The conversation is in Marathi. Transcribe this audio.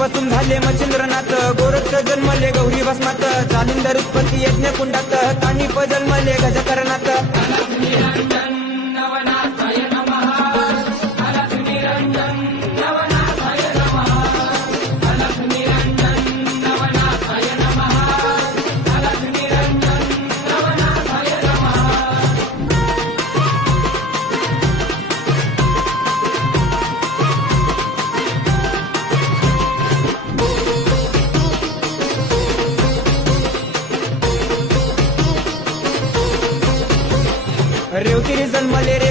पासून झाले मच्छिंद्रनाथ, गोरक्ष जन्मले गौरी भस्मात, जालिंदर उत्पत्ती यज्ञ कुंडात, तानिप जन्मले गजकरणात. रेवतिरी जन्मले रे